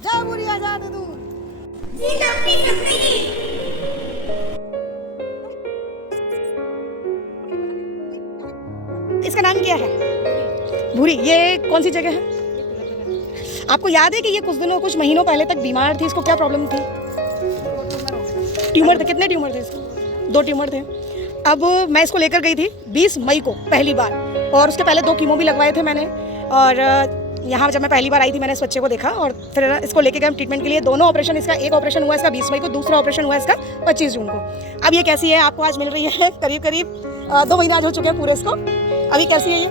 जा बुरी आजाद तू। इसका नाम क्या है? भूरी। ये कौन सी जगह है? आपको याद है कि ये कुछ महीनों पहले तक बीमार थी? इसको क्या प्रॉब्लम थी? ट्यूमर थे। कितने ट्यूमर थे इसको? 2 ट्यूमर थे। अब मैं इसको लेकर गई थी 20 मई को पहली बार, और उसके पहले 2 कीमो भी लगवाए थे मैंने। और यहाँ जब मैं पहली बार आई थी मैंने इस बच्चे को देखा और फिर इसको लेके गए हम ट्रीटमेंट के लिए। दोनों ऑपरेशन, इसका एक ऑपरेशन हुआ इसका 20 मई को, दूसरा ऑपरेशन हुआ इसका 25 जून को। अब ये कैसी है? आपको आज मिल रही है करीब 2 महीने आज हो चुके हैं पूरे इसको। अभी कैसी है ये?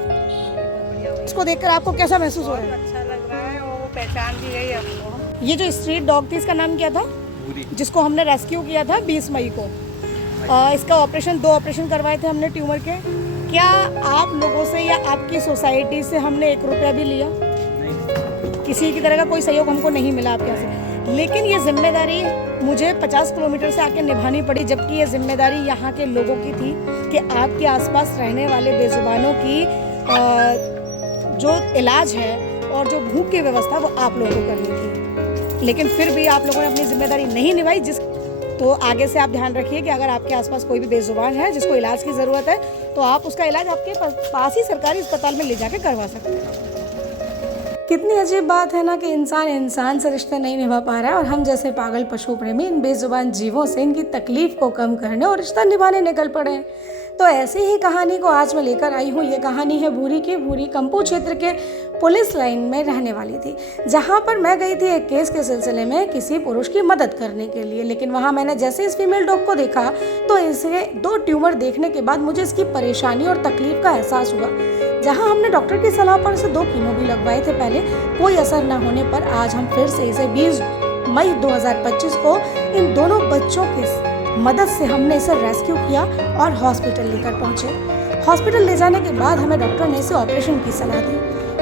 इसको देखकर आपको कैसा महसूस हो रहा है? अच्छा लग रहा है और पहचान भी गई हमको। ये जो स्ट्रीट डॉग थी इसका नाम क्या था? जिसको हमने रेस्क्यू किया था 20 मई को। इसका ऑपरेशन 2 ऑपरेशन करवाए थे हमने ट्यूमर के। क्या आप लोगों से या आपकी सोसाइटी से हमने 1 रुपया भी लिया? किसी की तरह का कोई सहयोग हमको नहीं मिला आपके यहाँ से। लेकिन ये जिम्मेदारी मुझे 50 किलोमीटर से आके निभानी पड़ी, जबकि ये जिम्मेदारी यहाँ के लोगों की थी कि आपके आसपास रहने वाले बेजुबानों की जो इलाज है और जो भूख की व्यवस्था वो आप लोगों को करनी थी। लेकिन फिर भी आप लोगों ने अपनी जिम्मेदारी नहीं निभाई। तो आगे से आप ध्यान रखिए कि अगर आपके आसपास कोई भी बेजुबान है जिसको इलाज की ज़रूरत है तो आप उसका इलाज आपके पास ही सरकारी अस्पताल में ले जाके करवा सकते हैं। कितनी अजीब बात है ना कि इंसान से रिश्ते नहीं निभा पा रहा है और हम जैसे पागल पशु प्रेमी इन बेजुबान जीवों से इनकी तकलीफ को कम करने और रिश्ता निभाने निकल पड़े हैं। तो ऐसी ही कहानी को आज मैं लेकर आई हूँ। ये कहानी है भूरी की। भूरी कंपू क्षेत्र के पुलिस लाइन में रहने वाली थी, जहाँ पर मैं गई थी एक केस के सिलसिले में किसी पुरुष की मदद करने के लिए। लेकिन वहाँ मैंने जैसे इस फीमेल डॉग को देखा तो इसे 2 ट्यूमर देखने के बाद मुझे इसकी परेशानी और तकलीफ का एहसास हुआ। जहाँ हमने डॉक्टर की सलाह पर इसे 2 कीमो भी लगवाए थे पहले, कोई असर न होने पर आज हम फिर से इसे 20 मई 2025 को इन दोनों बच्चों की मदद से हमने इसे रेस्क्यू किया और हॉस्पिटल लेकर पहुंचे। हॉस्पिटल ले जाने के बाद हमें डॉक्टर ने इसे ऑपरेशन की सलाह दी।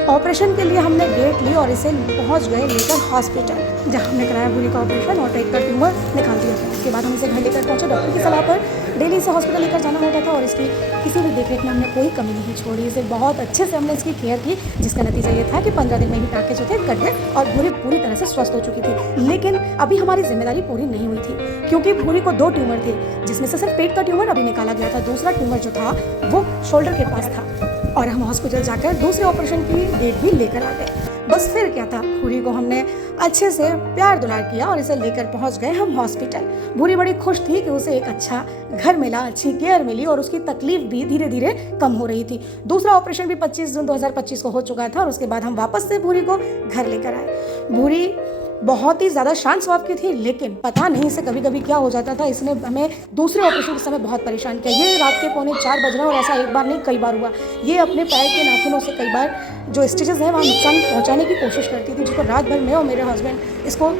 ऑपरेशन के लिए हमने डेट ली और इसे पहुंच गए लेकर हॉस्पिटल, जहां हमने कराया भूरी का ऑपरेशन और पेट का ट्यूमर निकाल दिया था। उसके बाद हम इसे घर लेकर पहुंचे। डॉक्टर की सलाह पर डेली से हॉस्पिटल लेकर जाना होता था और इसकी किसी भी देखरेख में हमने कोई कमी नहीं छोड़ी। इसे बहुत अच्छे से हमने इसकी केयर की, जिसका नतीजा ये था कि 15 दिन में ही टाँके जो थे कट गए और भूरी पूरी तरह से स्वस्थ हो चुकी थी। लेकिन अभी हमारी जिम्मेदारी पूरी नहीं हुई थी, क्योंकि भूरी को 2 ट्यूमर थे, जिसमें से सिर्फ पेट का ट्यूमर अभी निकाला गया था। दूसरा ट्यूमर जो था वो शोल्डर के पास था और हम हॉस्पिटल जाकर दूसरे ऑपरेशन की डेट भी लेकर आ गए। बस फिर क्या था, भूरी को हमने अच्छे से प्यार दुलार किया और इसे लेकर पहुंच गए हम हॉस्पिटल। भूरी बड़ी खुश थी कि उसे एक अच्छा घर मिला, अच्छी केयर मिली और उसकी तकलीफ भी धीरे धीरे कम हो रही थी। दूसरा ऑपरेशन भी 25 जून 2025 को हो चुका था और उसके बाद हम वापस से भूरी को घर लेकर आए। भूरी बहुत ही ज़्यादा शांत स्वभाव की थी, लेकिन पता नहीं इसे कभी कभी क्या हो जाता था। इसने हमें दूसरे ऑपरेशन के समय बहुत परेशान किया। ये रात के 3:45 बज रहे हैं और ऐसा एक बार नहीं कई बार हुआ। ये अपने पैर के नाखूनों से कई बार जो स्टिचेस हैं वहाँ नुकसान पहुँचाने की कोशिश करती थी, जिसको रात भर मैं और मेरे हस्बैंड इसको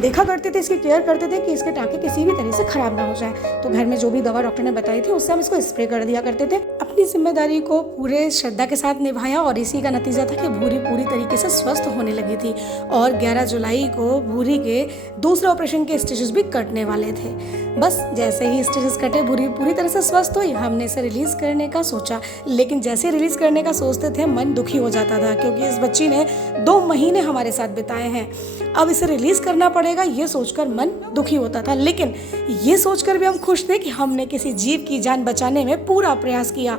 देखा करते थे, इसकी केयर करते थे कि इसके टाँके किसी भी तरह से ख़राब ना हो जाए। तो घर में जो भी दवा डॉक्टर ने बताई थी उससे हम इसको स्प्रे कर दिया करते थे। अपनी जिम्मेदारी को पूरे श्रद्धा के साथ निभाया और इसी का नतीजा था कि भूरी पूरी तरीके से स्वस्थ होने लगी थी और 11 जुलाई को भूरी के दूसरे ऑपरेशन के स्टिचेस भी कटने वाले थे। बस जैसे ही स्टिचेस कटे भूरी पूरी तरह से स्वस्थ हुई। हमने इसे रिलीज़ करने का सोचा, लेकिन जैसे रिलीज़ करने का सोचते थे मन दुखी हो जाता था, क्योंकि इस बच्ची ने 2 महीने हमारे साथ बिताए हैं। अब इसे रिलीज़ करना पड़ेगा ये सोचकर मन दुखी होता था, लेकिन ये सोचकर भी हम खुश थे कि हमने किसी जीव की जान बचाने में पूरा प्रयास किया।